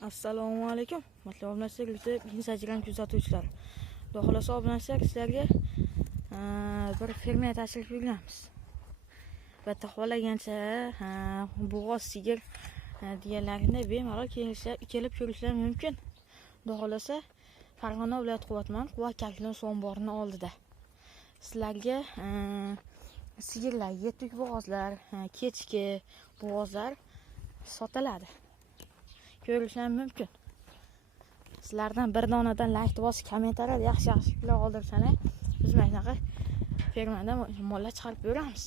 Assalomu alaykum. Hurmatli obunachilar, Instagram kuzatuvchilar. Xudo xolasa obunachilar, sizlarga bir ferma tashrif buyuramiz. Bitta xohlagancha bo'g'oz sigir deganlarini bemalol kelib ko'rishlari mumkin. Xudo xolasa Farg'ona viloyat Quva Kalkulon omborini oldida. Sizlarga sigirlar, yetuk bo'g'ozlar, kechki bo'g'ozlar sotiladi. Ko'rishlar mumkin. Sizlardan bir donadan like bosib, kommentariyada yaxshi fikrlar qoldirsanlar, biz mana shunaqa fermadan mollar chiqarib beramiz.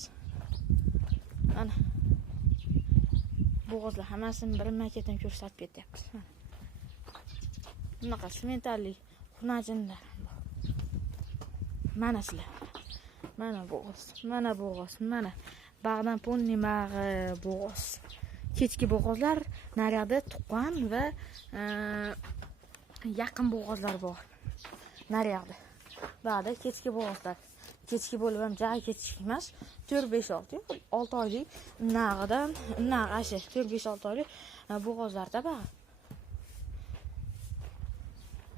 Mana bo'g'ozlar hammasini birma-ketin ko'rsatib ketyapmiz. Bunaqa sementarli xunajinlar bor. Mana sizlar. Mana bo'g'oz, mana bag'dan ponni bo'g'oz. Kechki bo'g'ozlar, naryoqda tuqqan va yaqin bo'g'ozlar bor. Naryoqda. Ba'da kechki bo'g'ozlar. Kechki bo'lib ham joy kechki emas, 4-5-6 oylik nag'idan, nag'ashi 4-5-6 oylik bo'g'ozlarda bor.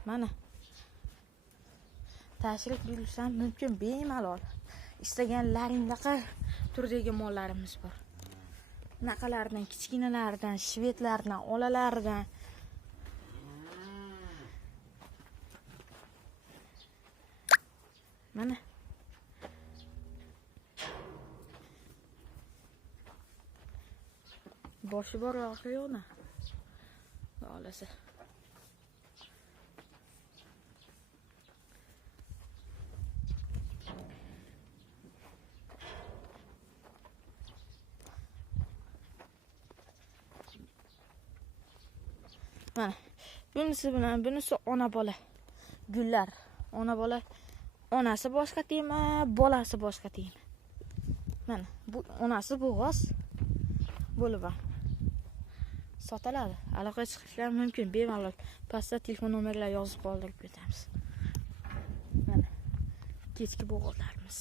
Mana tashrif buyurishlar mumkin bemalol. Istaganlaringdaqa turdagi mollarimiz bor. Naqalardan, kichkinalardan, shvedlardan, olalardan. Mana boshi bor yo'qmi yo'qmi? Olasa. Mana bunisi bilan bunisi ona bola. Gullar. Ona bola, onasi boshqa tema, bolasi boshqa tema. Mana bu onasi bo'g'oz bo'lib sotiladi. Aloqa chiqishlar mumkin bemalol. Pastda telefon nomerlar yozib qoldirib ketamiz. Mana kechki bo'g'ozlarimiz.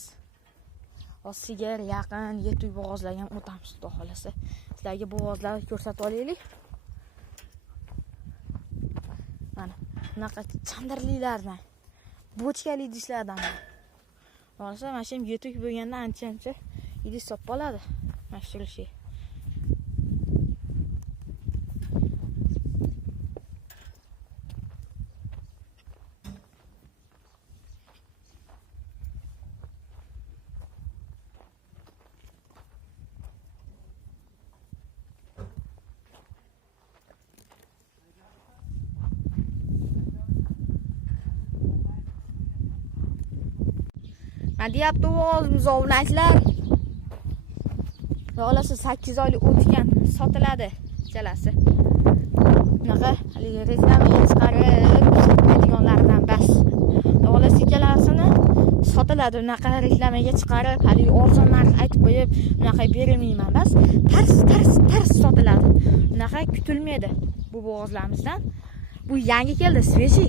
Sigir yaqin yetuk bo'g'ozlarga ham o'tamiz, xudo xolasa. Sizlarga bo'g'ozlarni ko'rsatib olaylik. Mana bunaqa chandirlilardan, bochkali idishlardan. Bo'lsa, mana shu yetuk bo'lganda ancha idish sop qoladi. Mana shu şey. Deyapti o'zimiz obunachilar. Yo'lasi 8 oylik o'tgan sotiladi jalasi. Bunaqa reklamaga chiqarib ketganlardan bas. Yo'lasi ikalasini sotiladi. Bunaqa reklamaga chiqarib, hali arzon narx aytib qo'yib, bunaqa berilmayman bas. Tars sotiladi. Bunaqa kutilmaydi bu bo'g'ozlarimizdan. Bu yangi keldi, sveji.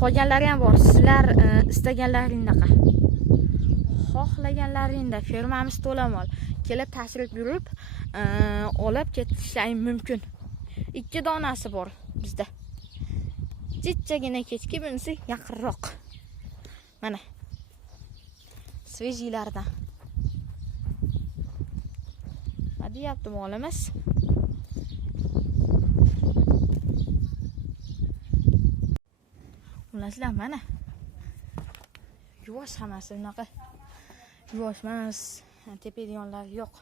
Qolganlari ham bor. Sizlar istaganlaringizdaqa. Xohlaganlaringda fermamiz to'lamol. Kelib tashrif buyurib, olib ketishingiz mumkin. 2 donasi bor bizda. Jichchagina kechki, bunisi yaqinroq. Mana svejilardan. Nima deyapti molimiz? Ulasizlar mana. Yuvosh hammasi bunaqa. Yuvosh emas, tepadiganlar yo'q.